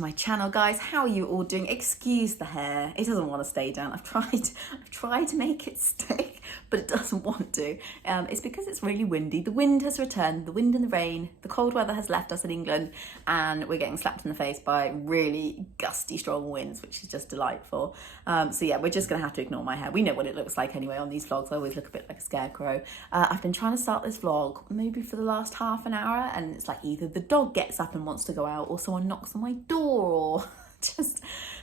to my channel, guys. How are you all doing? Excuse the hair, it doesn't want to stay down. I've tried to make it stick, but it doesn't want to. It's because it's really windy. The wind has returned, the wind and the rain, the cold weather has left us in England, and we're getting slapped in the face by really gusty, strong winds, which is just delightful. So yeah, we're just gonna have to ignore my hair. We know what it looks like anyway on these vlogs. I always look a bit like a scarecrow. I've been trying to start this vlog maybe for the last half an hour, and it's like either the dog gets up and wants to go out, or someone knocks on my door, or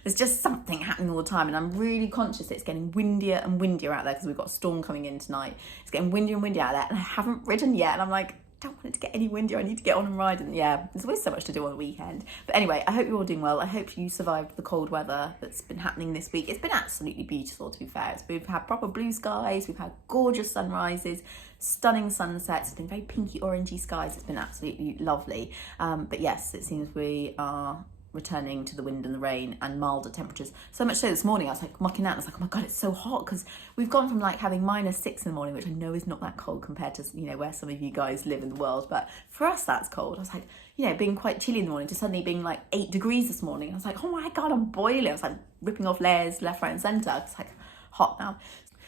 there's just something happening all the time. And I'm really conscious that it's getting windier and windier out there because we've got a storm coming in tonight. It's getting windier and windier out there, and I haven't ridden yet, and I'm like, I don't want it to get any windier. I need to get on and ride. And yeah, there's always so much to do on the weekend. But anyway, I hope you're all doing well. I hope you survived the cold weather that's been happening this week. It's been absolutely beautiful, to be fair. We've had proper blue skies, we've had gorgeous sunrises, stunning sunsets. It's been very pinky orangey skies. It's been absolutely lovely. But yes, it seems we are returning to the wind and the rain and milder temperatures. So much so this morning I was like mucking out, and I was like, oh my god, it's so hot, because we've gone from like having -6 in the morning, which I know is not that cold compared to, you know, where some of you guys live in the world, but for us that's cold. I was like, you know, being quite chilly in the morning to suddenly being like 8 degrees this morning. I was like, oh my god, I'm boiling. I was like ripping off layers left, right and centre. It's like hot now.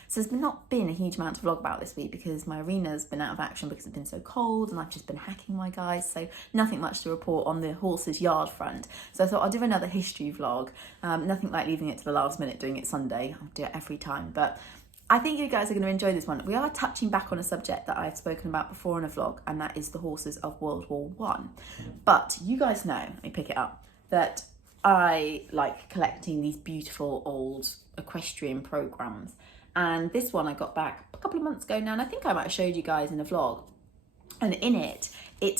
So there's not been a huge amount to vlog about this week because my arena's been out of action because it's been so cold, and I've just been hacking my guys, so nothing much to report on the horses yard front. So I thought I'll do another history vlog. Nothing like leaving it to the last minute, doing it Sunday. I'll do it every time, but I think you guys are going to enjoy this one. We are touching back on a subject that I've spoken about before in a vlog, and that is the horses of World War I. But you guys know, let me pick it up, that I like collecting these beautiful old equestrian programs. And this one I got back a couple of months ago now, and I think I might have showed you guys in a vlog. And in it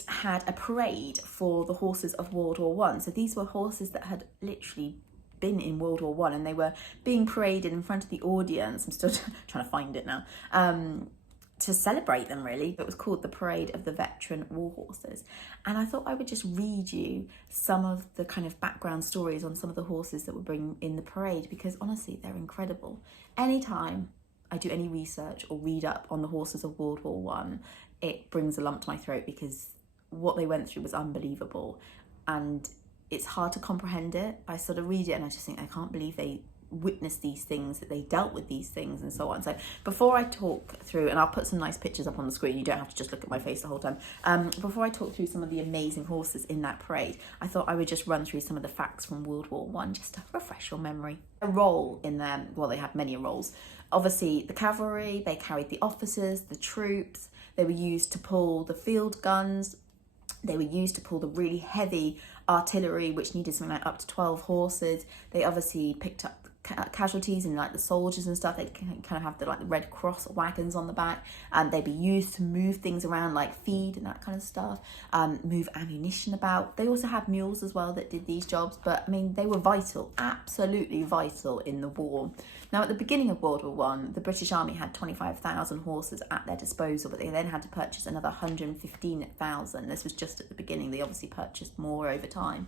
had a parade for the horses of World War I. So these were horses that had literally been in World War I, and they were being paraded in front of the audience. I'm still trying to find it now. To celebrate them, really. It was called the Parade of the Veteran War Horses. And I thought I would just read you some of the kind of background stories on some of the horses that were bringing in the parade, because honestly, they're incredible. Anytime I do any research or read up on the horses of World War I, it brings a lump to my throat, because what they went through was unbelievable. And it's hard to comprehend it. I sort of read it and I just think, I can't believe they witnessed these things, that they dealt with these things, and so on. So before I talk through, and I'll put some nice pictures up on the screen, you don't have to just look at my face the whole time. Before I talk through some of the amazing horses in that parade, I thought I would just run through some of the facts from World War I, just to refresh your memory. A role in them, well, they had many roles. Obviously the cavalry, they carried the officers, the troops, they were used to pull the field guns, they were used to pull the really heavy artillery, which needed something like up to 12 horses. They obviously picked up casualties and like the soldiers and stuff. They kind of have the like the Red Cross wagons on the back, and they'd be used to move things around, like feed and that kind of stuff, move ammunition about. They also had mules as well that did these jobs, but I mean, they were vital, absolutely vital in the war. Now, at the beginning of World War I, the British Army had 25,000 horses at their disposal, but they then had to purchase another 115,000. This was just at the beginning. They obviously purchased more over time.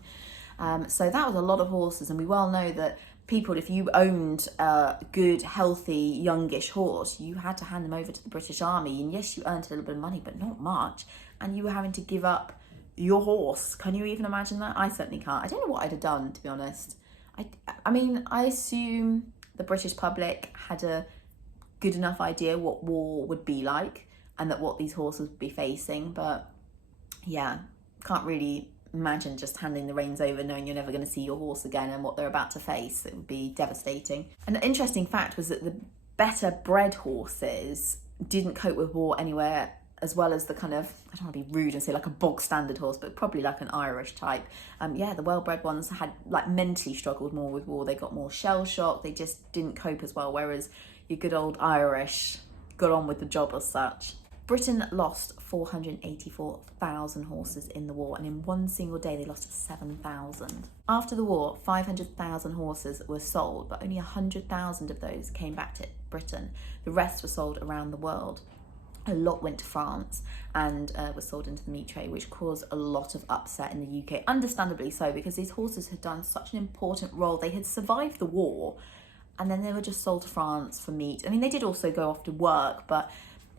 So that was a lot of horses, and we well know that people, if you owned a good, healthy, youngish horse, you had to hand them over to the British Army. And yes, you earned a little bit of money, but not much. And you were having to give up your horse. Can you even imagine that? I certainly can't. I don't know what I'd have done, to be honest. I mean, I assume the British public had a good enough idea what war would be like, and that what these horses would be facing. But yeah, can't really imagine just handing the reins over knowing you're never going to see your horse again and what they're about to face. It would be devastating. An interesting fact was that the better bred horses didn't cope with war anywhere as well as the kind of, I don't want to be rude and say like a bog standard horse, but probably like an Irish type. Yeah, the well-bred ones had like mentally struggled more with war. They got more shell shock. They just didn't cope as well, whereas your good old Irish got on with the job as such. Britain lost 484,000 horses in the war, and in one single day they lost 7,000. After the war, 500,000 horses were sold, but only 100,000 of those came back to Britain. The rest were sold around the world. A lot went to France and was sold into the meat trade, which caused a lot of upset in the UK, understandably so, because these horses had done such an important role. They had survived the war, and then they were just sold to France for meat. I mean, they did also go off to work, but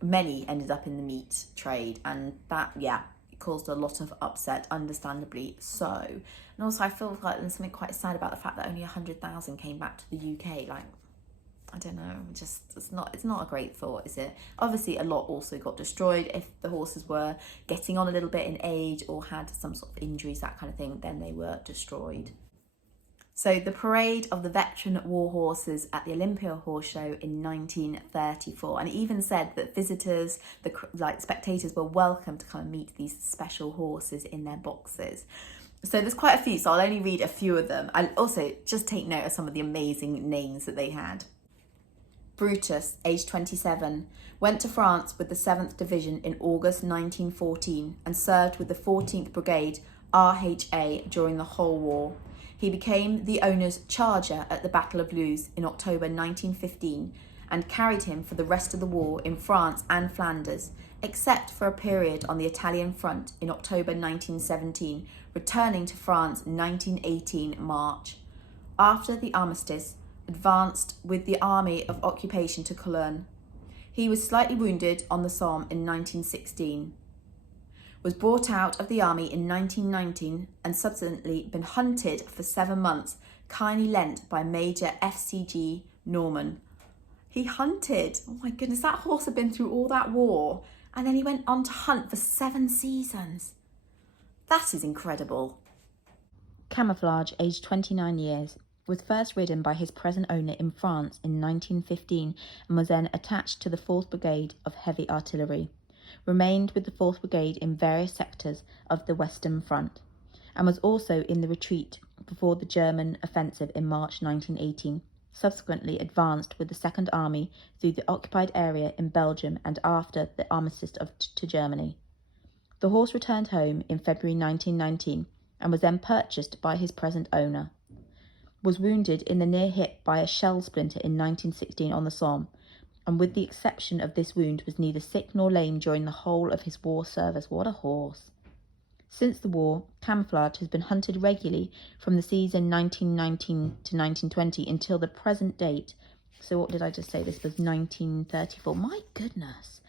many ended up in the meat trade, and that, yeah, caused a lot of upset, understandably so. And also I feel like there's something quite sad about the fact that only 100,000 came back to the UK. Like, I don't know, just it's not a great thought, is it? Obviously a lot also got destroyed. If the horses were getting on a little bit in age or had some sort of injuries, that kind of thing, then they were destroyed. So the parade of the veteran war horses at the Olympia Horse Show in 1934, and it even said that visitors, spectators, were welcome to come and meet these special horses in their boxes. So there's quite a few, so I'll only read a few of them. And also just take note of some of the amazing names that they had. Brutus, aged 27, went to France with the 7th Division in August 1914 and served with the 14th Brigade RHA during the whole war. He became the owner's charger at the Battle of Loos in October 1915 and carried him for the rest of the war in France and Flanders, except for a period on the Italian front in October 1917, returning to France 1918 March. After the armistice, advanced with the Army of Occupation to Cologne. He was slightly wounded on the Somme in 1916. Was brought out of the army in 1919 and subsequently been hunted for 7 months, kindly lent by Major FCG Norman. He hunted, oh my goodness, that horse had been through all that war and then he went on to hunt for 7 seasons. That is incredible. Camouflage, aged 29 years, was first ridden by his present owner in France in 1915 and was then attached to the 4th Brigade of Heavy Artillery. Remained with the 4th Brigade in various sectors of the Western Front, and was also in the retreat before the German offensive in March 1918, subsequently advanced with the 2nd Army through the occupied area in Belgium and after the armistice to Germany. The horse returned home in February 1919 and was then purchased by his present owner. Was wounded in the near hip by a shell splinter in 1916 on the Somme, and with the exception of this wound was neither sick nor lame during the whole of his war service. What a horse. Since the war, Camouflage has been hunted regularly from the season 1919 to 1920 until the present date. So what did I just say? This was 1934. My goodness.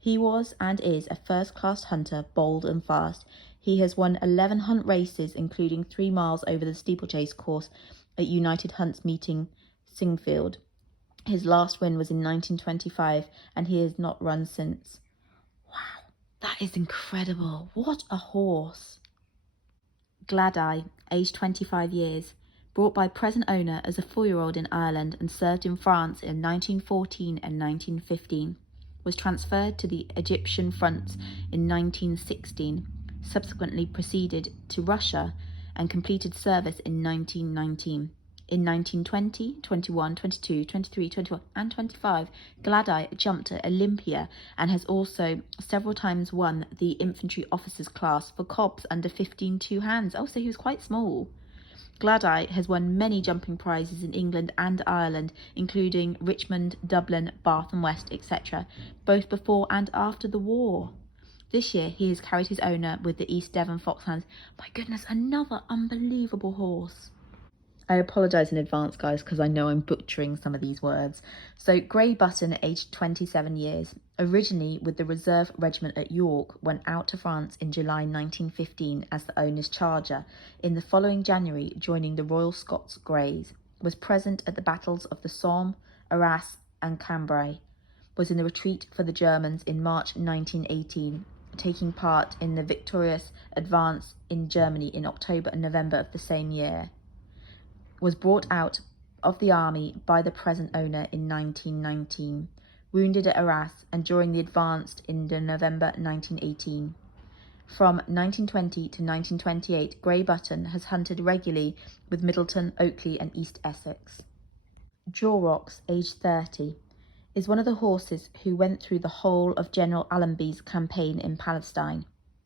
He was and is a first-class hunter, bold and fast. He has won 11 hunt races, including 3 miles over the steeplechase course at United Hunts Meeting, Singfield. His last win was in 1925, and he has not run since. Wow, that is incredible. What a horse. Gladeye, aged 25 years, brought by present owner as a 4-year-old in Ireland and served in France in 1914 and 1915. Was transferred to the Egyptian fronts in 1916, subsequently proceeded to Russia and completed service in 1919. In 1920, 21, 22, 23, 24 and 25, Gladeye jumped at Olympia and has also several times won the infantry officers class for cobs under 15 two hands. Oh, so he was quite small. Gladeye has won many jumping prizes in England and Ireland, including Richmond, Dublin, Bath and West, etc., both before and after the war. This year, he has carried his owner with the East Devon Foxhounds. My goodness, another unbelievable horse. I apologise in advance, guys, because I know I'm butchering some of these words. So, Grey Button, aged 27 years, originally with the Reserve Regiment at York, went out to France in July 1915 as the owner's charger. In the following January, joining the Royal Scots Greys, was present at the battles of the Somme, Arras and Cambrai, was in the retreat for the Germans in March 1918, taking part in the victorious advance in Germany in October and November of the same year. Was brought out of the army by the present owner in 1919, wounded at Arras and during the advance in November 1918. From 1920 to 1928, Grey Button has hunted regularly with Middleton, Oakley and East Essex. Jorrocks, aged 30, is one of the horses who went through the whole of General Allenby's campaign in Palestine.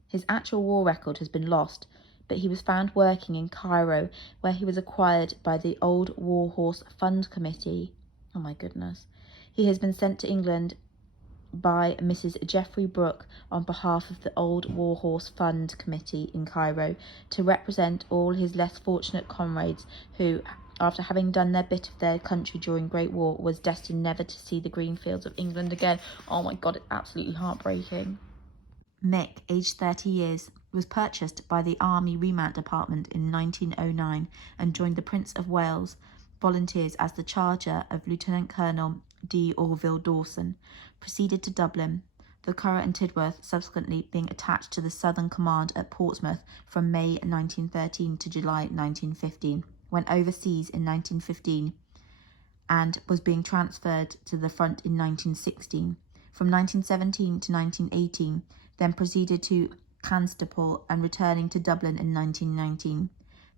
His actual war record has been lost, but he was found working in Cairo, where he was acquired by the Old War Horse Fund Committee. Oh my goodness. He has been sent to England by Mrs. Geoffrey Brooke on behalf of the Old War Horse Fund Committee in Cairo to represent all his less fortunate comrades who, after having done their bit of their country during Great War, was destined never to see the green fields of England again. Oh my God, it's absolutely heartbreaking. Mick, aged 30 years, was purchased by the Army Remount Department in 1909 and joined the Prince of Wales Volunteers as the charger of Lieutenant Colonel D. Orville Dawson, proceeded to Dublin, the Curragh and Tidworth subsequently being attached to the Southern Command at Portsmouth from May 1913 to July 1915, went overseas in 1915 and was being transferred to the front in 1916. From 1917 to 1918, then proceeded to Constable and returning to Dublin in 1919.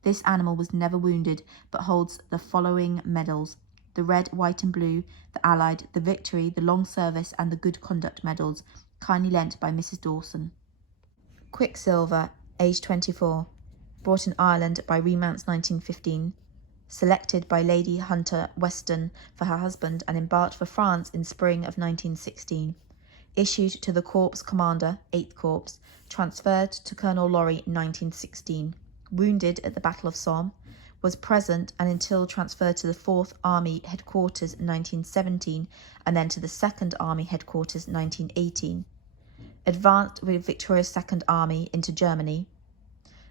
This animal was never wounded, but holds the following medals: the Red, White and Blue, the Allied, the Victory, the Long Service and the Good Conduct medals, kindly lent by Mrs. Dawson. Quicksilver, aged 24, brought in Ireland by Remounts 1915, selected by Lady Hunter Weston for her husband and embarked for France in spring of 1916. Issued to the Corps Commander, 8th Corps, transferred to Colonel Laurie in 1916. Wounded at the Battle of Somme, was present and until transferred to the 4th Army Headquarters in 1917 and then to the 2nd Army Headquarters 1918. Advanced with Victoria's 2nd Army into Germany.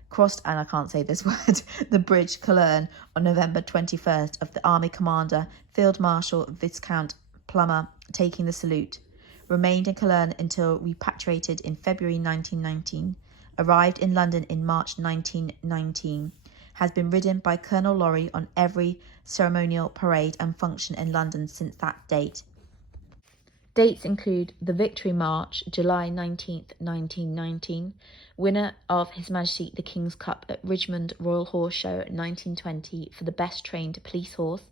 Crossed, and I can't say this word, the bridge Cologne on November 21st of the Army Commander, Field Marshal Viscount Plummer, taking the salute. Remained in Cologne until repatriated in February 1919. Arrived in London in March 1919. Has been ridden by Colonel Laurie on every ceremonial parade and function in London since that date. Dates include the Victory March, July 19th, 1919, winner of His Majesty the King's Cup at Richmond Royal Horse Show 1920 for the best trained police horse,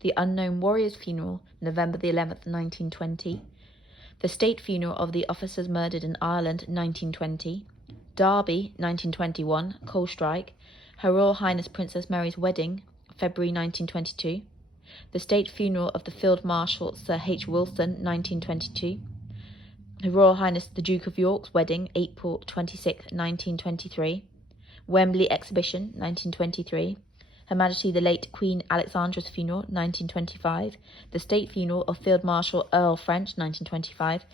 the Unknown Warrior's Funeral, November the 11th, 1920, the State Funeral of the Officers Murdered in Ireland 1920, Derby 1921, Coal Strike, Her Royal Highness Princess Mary's Wedding, February 1922, the State Funeral of the Field Marshal Sir H. Wilson 1922, Her Royal Highness the Duke of York's Wedding, April 26, 1923, Wembley Exhibition 1923, Her Majesty the late Queen Alexandra's Funeral 1925, the State Funeral of Field Marshal Earl French 1925,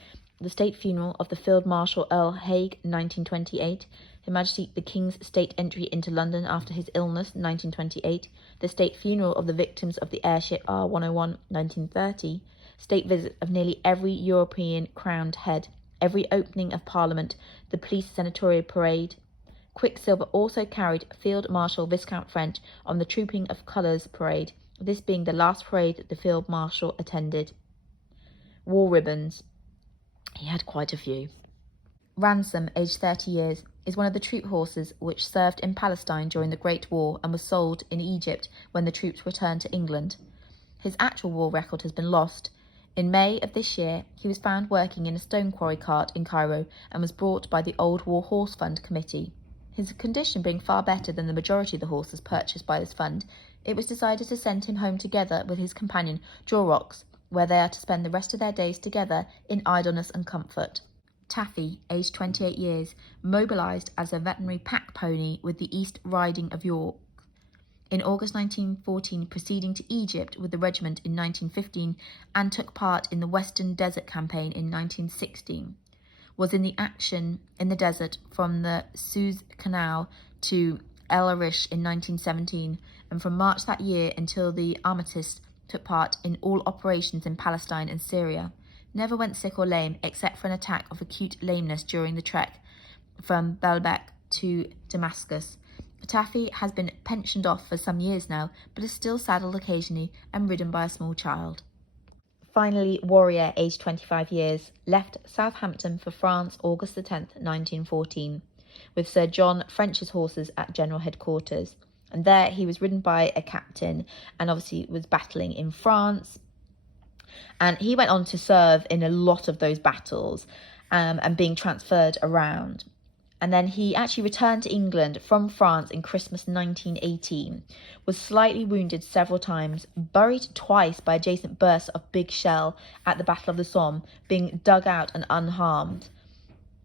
the State Funeral of the Field Marshal Earl Haig 1928, Her Majesty the King's State Entry into London after his illness 1928, the State Funeral of the Victims of the Airship R101 1930, State visit of nearly every European crowned head, every opening of Parliament, the Police Senatorial Parade. Quicksilver also carried Field Marshal Viscount French on the Trooping of Colours Parade, this being the last parade that the Field Marshal attended. War ribbons. He had quite a few. Ransom, aged 30 years, is one of the troop horses which served in Palestine during the Great War and was sold in Egypt when the troops returned to England. His actual war record has been lost. In May of this year, he was found working in a stone quarry cart in Cairo and was brought by the Old War Horse Fund Committee. His condition being far better than the majority of the horses purchased by this fund, it was decided to send him home together with his companion Jorrocks, where they are to spend the rest of their days together in idleness and comfort. Taffy, aged 28 years, mobilised as a veterinary pack pony with the East Riding of York. In August 1914, proceeding to Egypt with the regiment in 1915 and took part in the Western Desert Campaign in 1916. Was in the action in the desert from the Suez Canal to El Arish in 1917, and from March that year until the armistice took part in all operations in Palestine and Syria. Never went sick or lame except for an attack of acute lameness during the trek from Baalbek to Damascus. Taffy has been pensioned off for some years now, but is still saddled occasionally and ridden by a small child. Finally, Warrior, aged 25 years, left Southampton for France August the 10th, 1914, with Sir John French's horses at General Headquarters. And there he was ridden by a captain and obviously was battling in France. And he went on to serve in a lot of those battles and being transferred around. And then he actually returned to England from France in Christmas 1918, was slightly wounded several times, buried twice by adjacent bursts of big shell at the Battle of the Somme, being dug out and unharmed.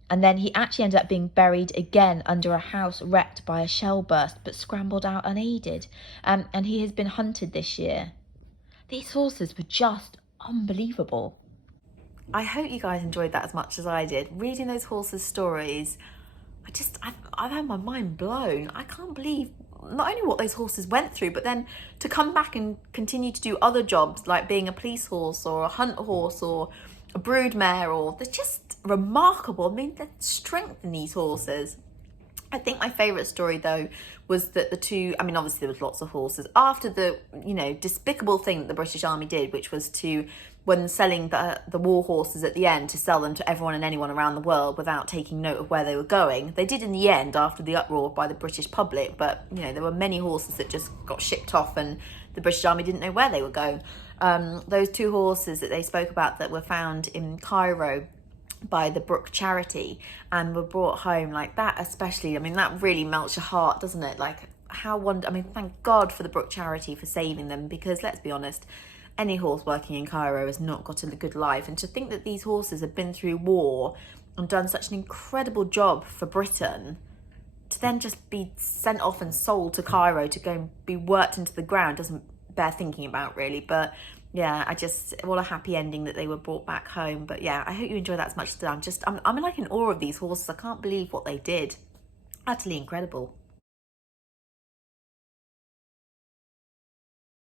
And then he actually ended up being buried again under a house wrecked by a shell burst, but scrambled out unaided. And he has been hunted this year. These horses were just unbelievable. I hope you guys enjoyed that as much as I did. Reading those horses' stories, I've had my mind blown. I can't believe not only what those horses went through, but then to come back and continue to do other jobs like being a police horse or a hunt horse or a brood mare, or they're just remarkable. I mean, the strength in these horses. I think my favourite story though was that the two, I mean obviously there was lots of horses, after the, you know, despicable thing that the British Army did, which was to, when selling the war horses at the end, to sell them to everyone and anyone around the world without taking note of where they were going. They did in the end after the uproar by the British public, but you know, there were many horses that just got shipped off and the British Army didn't know where they were going. Those two horses that they spoke about that were found in Cairo by the Brook Charity and were brought home, like that especially, I mean that really melts your heart, doesn't it? Like how I mean, thank God for the Brook Charity for saving them, because let's be honest, any horse working in Cairo has not got a good life. And to think that these horses have been through war and done such an incredible job for Britain, to then just be sent off and sold to Cairo to go and be worked into the ground doesn't bear thinking about really. But yeah, what a happy ending that they were brought back home. But yeah, I hope you enjoy that as much as I'm like in awe of these horses. I can't believe what they did. Utterly incredible.